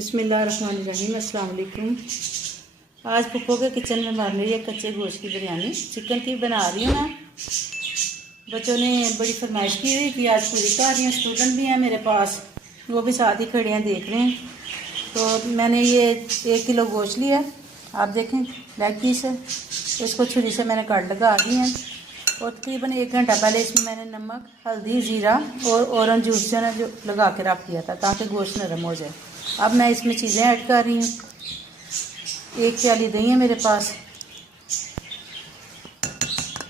बिस्मिल्लाहिर्रहमानिर्रहीम। अस्सलाम वालेकुम। आज पप्पो के किचन में हमारे लिए कच्चे गोश्त की बिरयानी चिकन की बना रही हूँ मैं। बच्चों ने बड़ी फरमाइश की हुई कि आज पूरी कर रही हैं, स्टूडेंट भी हैं मेरे पास, वो भी साथ ही खड़े हैं देख रहे हैं। तो मैंने ये 1 किलो गोश्त लिया, आप देखें लेग पीस है। इसको छुरी से मैंने कट लगा दी है और तकरीबन 1 घंटा पहले इसमें मैंने नमक, हल्दी, ज़ीरा और ऑरेंज जूस जो है जो लगा के रख दिया था ताकि गोश्त नरम हो जाए। अब मैं इसमें चीज़ें ऐड कर रही हूँ। 1 प्याली दही है मेरे पास,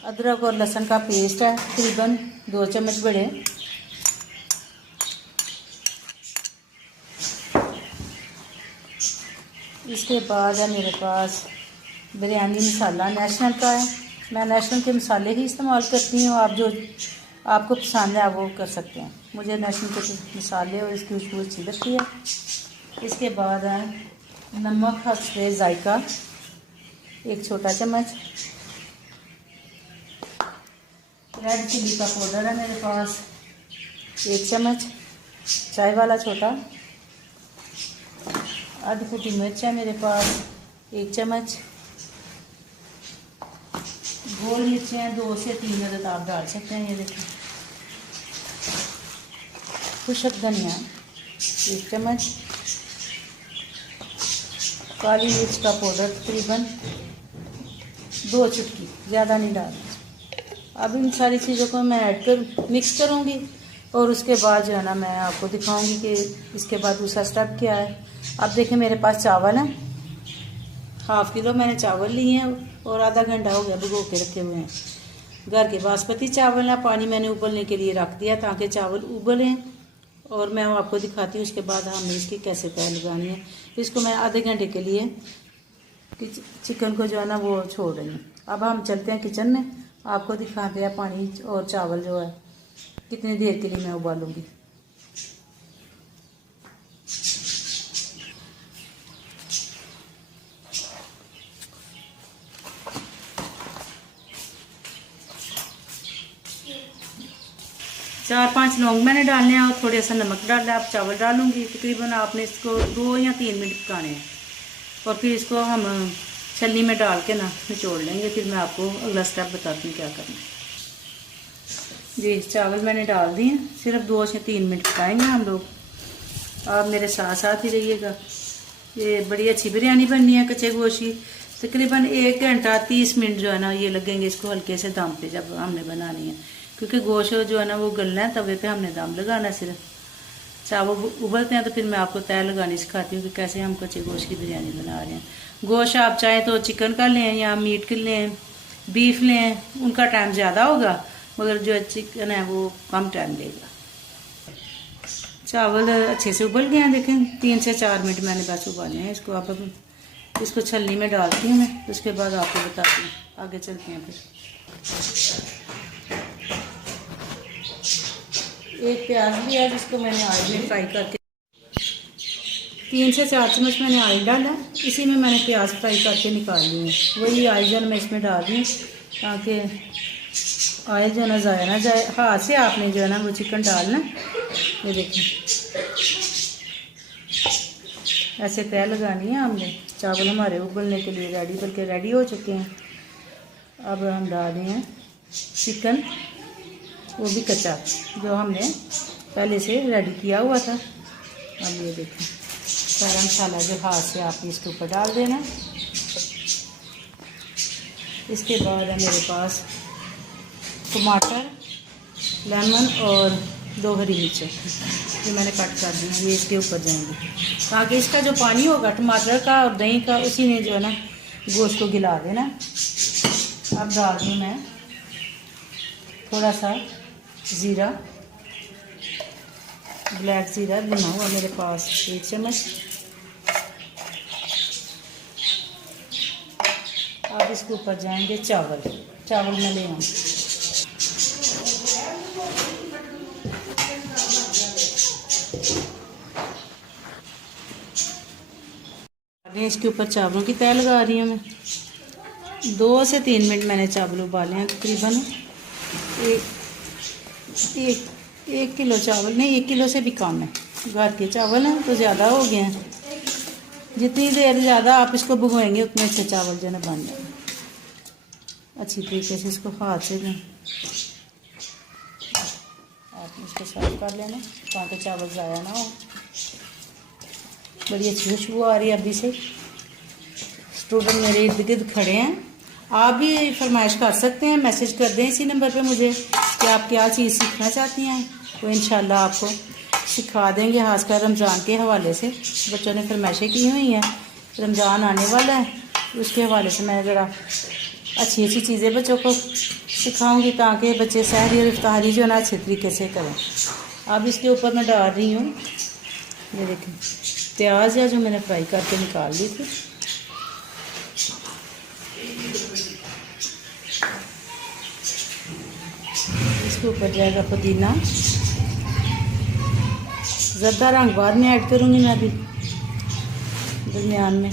अदरक और लहसुन का पेस्ट है तकरीबन 2 चम्मच बड़े, इसके बाद है मेरे पास बिरयानी मसाला नेशनल का है। मैं नेशनल के मसाले ही इस्तेमाल करती हूँ, आप जो आपको पसंद है आप वो कर सकते हैं। मुझे नेशनल के मसाले और इसकी खुशबू अच्छी लगती है। इसके बाद है नमक, हल्दी, जायका 1 छोटा चम्मच, रेड चिल्ली का पाउडर है मेरे पास 1 चम्मच चाय वाला छोटा, आधी कुटी मिर्च है मेरे पास 1 चम्मच, गोल मिर्चें हैं 2 से 3 अदद आप डाल सकते हैं। ये देखिए, खुशक धनिया 1 चम्मच, काली मिर्च का पाउडर तकरीबन 2 चुटकी, ज़्यादा नहीं डालना। अब इन सारी चीज़ों को मैं ऐड कर मिक्स करूँगी और उसके बाद जो है ना मैं आपको दिखाऊंगी कि इसके बाद दूसरा स्टेप क्या है। अब देखिए मेरे पास चावल है, 1/2 किलो मैंने चावल लिए हैं और आधा घंटा हो गया भिगो के रखे हुए हैं। घर के बासमती चावल है, पानी मैंने उबलने के लिए रख दिया ताकि चावल उबलें और मैं आपको दिखाती हूँ उसके बाद हमें इसकी कैसे तय लगानी है। इसको मैं आधे घंटे के लिए चिकन को जो है ना वो छोड़ रही हूँ। अब हम चलते हैं किचन में, आपको दिखाते हैं पानी और चावल जो है कितनी देर के लिए मैं उबालूंगी। चार 5 लौंग मैंने डालने हैं और थोड़ा सा नमक डाला। अब चावल डालूंगी, तकरीबन आपने इसको 2 या 3 मिनट पकाने हैं और फिर इसको हम छलनी में डाल के ना निचोड़ लेंगे। फिर मैं आपको अगला स्टेप बताती हूँ क्या करना है। जी, चावल मैंने डाल दिए, सिर्फ 2 से 3 मिनट पकाएंगे हम लोग। आप मेरे साथ साथ ही रहिएगा। ये बड़ी अच्छी बिरयानी बननी है कच्चे गोश्त की। तकरीबन 1 घंटा 30 मिनट जो है ना ये लगेंगे इसको हल्के से दम पे जब हमने बनानी है, क्योंकि गोश्त जो है ना वो गलना है, तवे पे हमने दम लगाना है सिर्फ। चावल उबलते हैं तो फिर मैं आपको तय लगानी सिखाती हूँ कि कैसे हम कच्चे गोश्त की बिरयानी बना रहे हैं। गोश्त आप चाहें तो चिकन का लें या मीट का लें, बीफ लें, उनका टाइम ज़्यादा होगा, मगर जो चिकन है वो कम टाइम लेगा। चावल अच्छे से उबल गए हैं, देखें 3 से 4 मिनट मैंने बस उबाले हैं इसको। अब इसको छलनी में डालती हूँ मैं, उसके बाद आपको बताती हूँ, आगे चलते हैं। फिर 1 प्याज लिया जिसको मैंने ऑयल में फ्राई करके 3 से 4 चम्मच मैंने ऑयल डाला, इसी में मैंने प्याज फ्राई करके निकाल लिए हैं। वही ऑयल जो मैं इसमें डाल रही हूँ ताकि ऑयल जो ना ज़ाया ना जाए। हाथ से आपने जो है ना वो चिकन डालना। ये देखिए ऐसे तय लगानी है हमने। चावल हमारे उबलने के लिए रेडी, बल्कि रेडी हो चुके हैं। अब हम डाल रहे हैं चिकन, वो भी कच्चा जो हमने पहले से रेडी किया हुआ था। अब ये देखें सारा मसाला जो हाथ से आपने इसके ऊपर डाल देना। इसके बाद है मेरे पास टमाटर, लेमन और 2 हरी मिर्चें जो मैंने कट कर दी हैं, ये इसके ऊपर जाएंगे ताकि इसका जो पानी होगा टमाटर का और दही का उसी ने जो है ना गोश्त को गिला देना। अब डाल दूँ मैं थोड़ा सा ज़ीरा, ब्लैक ज़ीरा भुना हुआ मेरे पास 1 चम्मच। अब इसके ऊपर जाएंगे चावल में ले आऊँ। इसके ऊपर चावलों की तय लगा रही हूँ मैं। 2 से 3 मिनट मैंने चावल उबाले हैं तकरीबन। एक किलो चावल नहीं, 1 किलो से भी कम है। घर के चावल हैं तो ज़्यादा हो गए हैं, जितनी देर ज़्यादा आप इसको भगोएंगे उतने अच्छे चावल जो है ना बन जाएंगे। अच्छी तरीके से इसको हाथ से ना आपने इसको साफ कर लेना ताकि चावल ज़ाया ना हो। बड़ी अच्छी खुशबू आ रही है अभी से। स्टूडेंट मेरे इर्द गिर्द खड़े हैं। आप भी फरमाइश कर सकते हैं, मैसेज कर दें इसी नंबर पे मुझे कि आप क्या चीज़ सीखना चाहती हैं, तो इंशाल्लाह आपको सिखा देंगे। खासकर रमज़ान के हवाले से बच्चों ने फरमाइशें की हुई हैं, रमज़ान आने वाला है, उसके हवाले से मैं ज़रा अच्छी अच्छी चीज़ें बच्चों को सिखाऊंगी ताकि बच्चे सहरी और इफ्तारी जो है ना अच्छे तरीके से करें। अब इसके ऊपर मैं डाल रही हूँ, ये देखें, प्याज है जो मैंने फ्राई करके निकाल ली थी। इसके ऊपर जाएगा पुदीना, ज़्यादा रंग बाद में ऐड करूँगी मैं अभी दरमियान में।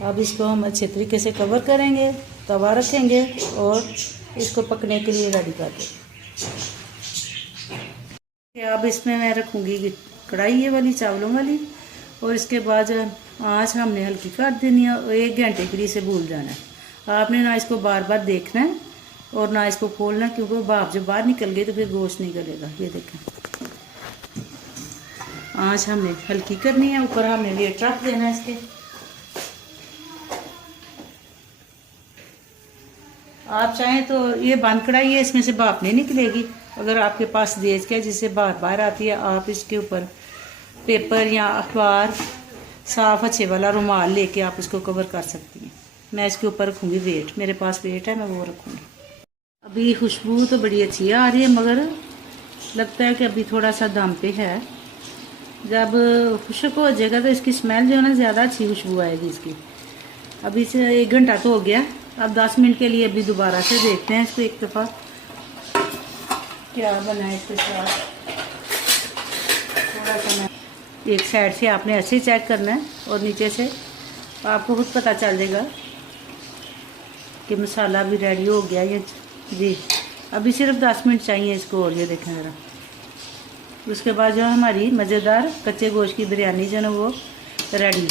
अब इसको हम अच्छे तरीके से कवर करेंगे, तवा रखेंगे और इसको पकने के लिए रेडी कर देंगे। अब इसमें मैं रखूँगी कढ़ाई ये वाली चावलों वाली, और इसके बाद आँच हमने हल्की कर देनी है और 1 घंटे के लिए इसे भूल जाना है। आपने ना इसको बार बार देखना है और ना इसको खोलना, क्योंकि भाप जब बाहर निकल गई तो फिर गोश्त नहीं गलेगा। ये देखें, आँच हमने हल्की करनी है, ऊपर हमने वेट रख देना है इसके। आप चाहें तो ये बंद कढ़ाई है, इसमें से भाप नहीं निकलेगी। अगर आपके पास देज का जिससे बार बार आती है, आप इसके ऊपर पेपर या अखबार साफ अच्छे वाला रुमाल लेके आप इसको कवर कर सकती हैं। मैं इसके ऊपर रखूँगी वेट, मेरे पास वेट है, मैं वो रखूँगी। अभी खुशबू तो बड़ी अच्छी आ रही है, मगर लगता है कि अभी थोड़ा सा दम पे है। जब खुश्क हो जाएगा तो इसकी स्मेल जो है ना ज़्यादा अच्छी खुशबू आएगी इसकी। अभी से 1 घंटा तो हो गया, अब 10 मिनट के लिए अभी दोबारा से देखते हैं इसको एक दफ़ा क्या बना है इसके साथ। थोड़ा सा मैं एक साइड से आपने ऐसे चेक करना है और नीचे से आपको खुद पता चल जाएगा कि मसाला भी रेडी हो गया ये जी। अभी सिर्फ 10 मिनट चाहिए इसको, और ये देखें ज़रा। उसके बाद जो हमारी मज़ेदार कच्चे गोश्त की बिरयानी जो है ना वो रेडी।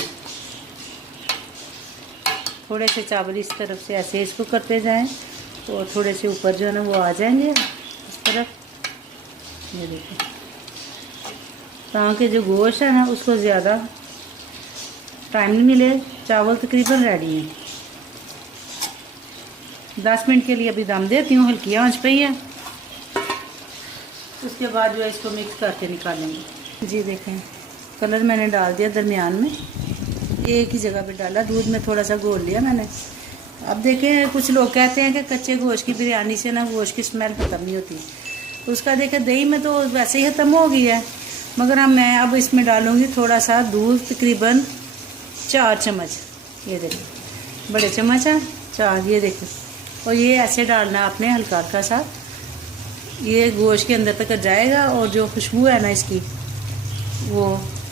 थोड़े से चावल इस तरफ से ऐसे इसको करते जाएं और थोड़े से ऊपर जो है ना वो आ जाएंगे इस तरफ। ये देखिए, ताकि जो गोश्त है ना उसको ज़्यादा टाइम नहीं मिले। चावल तकरीबन रेडी हैं। 10 मिनट के लिए अभी दम देती हूँ, हल्की आंच पे ही है। उसके बाद जो है इसको मिक्स करके निकालेंगे। जी देखें, कलर मैंने डाल दिया दरमियान में, एक ही जगह पे डाला। दूध में थोड़ा सा घोल लिया मैंने। अब देखें, कुछ लोग कहते हैं कि कच्चे गोश्त की बिरयानी से ना गोश्त की स्मेल ख़त्म नहीं होती। उसका देखें दही में तो वैसे ही ख़त्म हो गई है, मगर मैं अब इसमें डालूँगी थोड़ा सा दूध, तकरीबन 4 चम्मच। ये देखें, बड़े चम्मच है 4, ये देखें। और ये ऐसे डालना है आपने हल्का हल्का सा, ये गोश्त के अंदर तक जाएगा। और जो खुशबू है ना इसकी, वो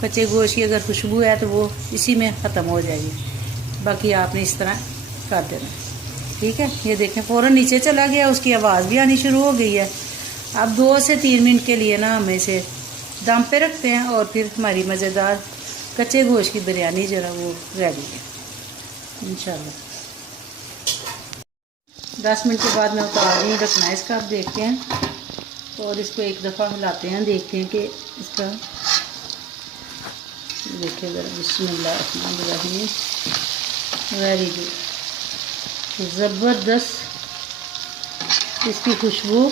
कच्चे गोश्त की अगर खुशबू है तो वो इसी में ख़त्म हो जाएगी। बाकी आपने इस तरह कर देना, ठीक है। ये देखें फ़ौरन नीचे चला गया, उसकी आवाज़ भी आनी शुरू हो गई है। अब 2 से 3 मिनट के लिए ना हम इसे दम पे रखते हैं और फिर हमारी मज़ेदार कच्चे गोश्त की बिरयानी जो है वो रेडी है इंशाल्लाह। 10 मिनट के बाद मैं उतार रही हूँ, रखना है इसका। आप देखते हैं और इसको एक दफ़ा हिलाते हैं, देखते हैं कि इसका, देखिए ज़रा, बिस्मिल्लाहिर्रहमानिर्रहीम। वेरी गुड, ज़बरदस्त इसकी खुशबू,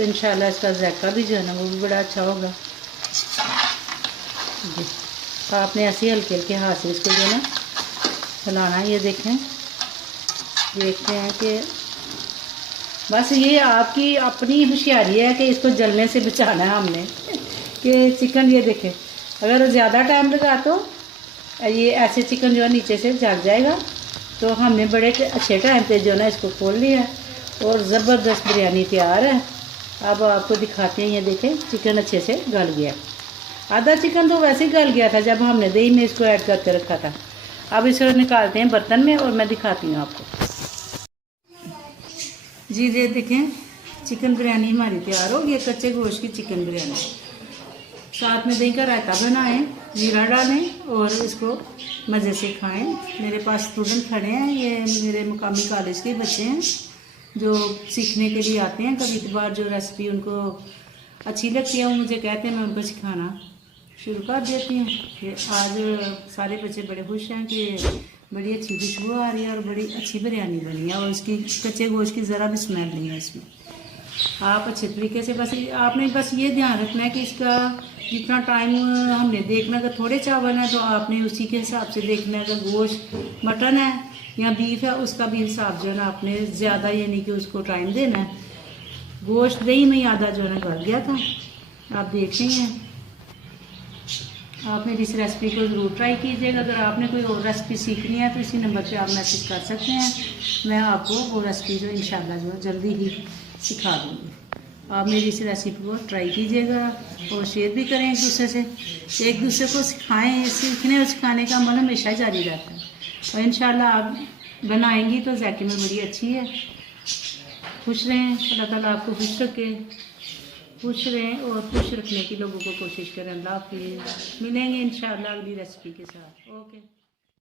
इंशाल्लाह इसका जायका भी जो है ना वो भी बड़ा अच्छा होगा। आपने ऐसे हल्के हल्के हाथ से इसको जो है ना हिलाना। ये देखें, देखते हैं कि बस ये आपकी अपनी होशियारी है कि इसको जलने से बचाना है हमने कि चिकन, ये देखें, अगर ज़्यादा टाइम लगा तो ये ऐसे चिकन जो है नीचे से जल जाएगा। तो हमने बड़े अच्छे टाइम पे जो है ना इसको खोल लिया और ज़बरदस्त बिरयानी तैयार है। अब आपको दिखाते हैं, ये देखें चिकन अच्छे से गल गया। आधा चिकन तो वैसे ही गल गया था जब हमने दही में इसको ऐड करके रखा था। अब इसको निकालते हैं बर्तन में और मैं दिखाती हूँ आपको। जी देखें, चिकन बिरयानी हमारी तैयार हो गई है, कच्चे गोश्त की चिकन बिरयानी। साथ में दही का रायता बनाएं, जीरा डालें और इसको मज़े से खाएं। मेरे पास स्टूडेंट खड़े हैं, ये मेरे मुकामी कॉलेज के बच्चे हैं जो सीखने के लिए आते हैं। कभी कभार जो रेसिपी उनको अच्छी लगती है वो मुझे कहते हैं, मैं उनको सिखाना शुरू कर देती हूँ। कि आज सारे बच्चे बड़े खुश हैं कि बड़ी अच्छी खुशबू आ रही है और बड़ी अच्छी बिरयानी बनी है और उसकी कच्चे गोश्त की ज़रा भी स्मेल नहीं है इसमें। आप अच्छे तरीके से आपने बस ये ध्यान रखना है कि इसका जितना टाइम हमने देखना, अगर थोड़े चावल हैं तो आपने उसी के हिसाब से देखना है। अगर गोश्त मटन है या बीफ है उसका भी हिसाब जो है ना आपने ज़्यादा, यानी कि उसको टाइम देना है। गोश्त दही में आधा जो है ना गल गया था, आप देख रही हैं। आप मेरी इस रेसिपी को ज़रूर ट्राई कीजिएगा। अगर आपने कोई और रेसिपी सीखनी है तो इसी नंबर पे आप मैसेज कर सकते हैं, मैं आपको वो रेसिपी जो इंशाल्लाह जो जल्दी ही सिखा दूँगी। आप मेरी इस रेसिपी को ट्राई कीजिएगा और शेयर भी करें एक दूसरे से। एक दूसरे को सिखाएं, सीखने और सिखाने का अमल हमेशा जारी रहता है और इंशाल्लाह आप बनाएंगी तो ज़ायके में बड़ी अच्छी है। खुश रहें, अल्लाह ताला आपको खुश रखे, खुश रहें और खुश रखने की लोगों को कोशिश करें। अल्लाह हाफिज़। मिलेंगे इंशाल्लाह अगली रेसिपी के साथ। ओके।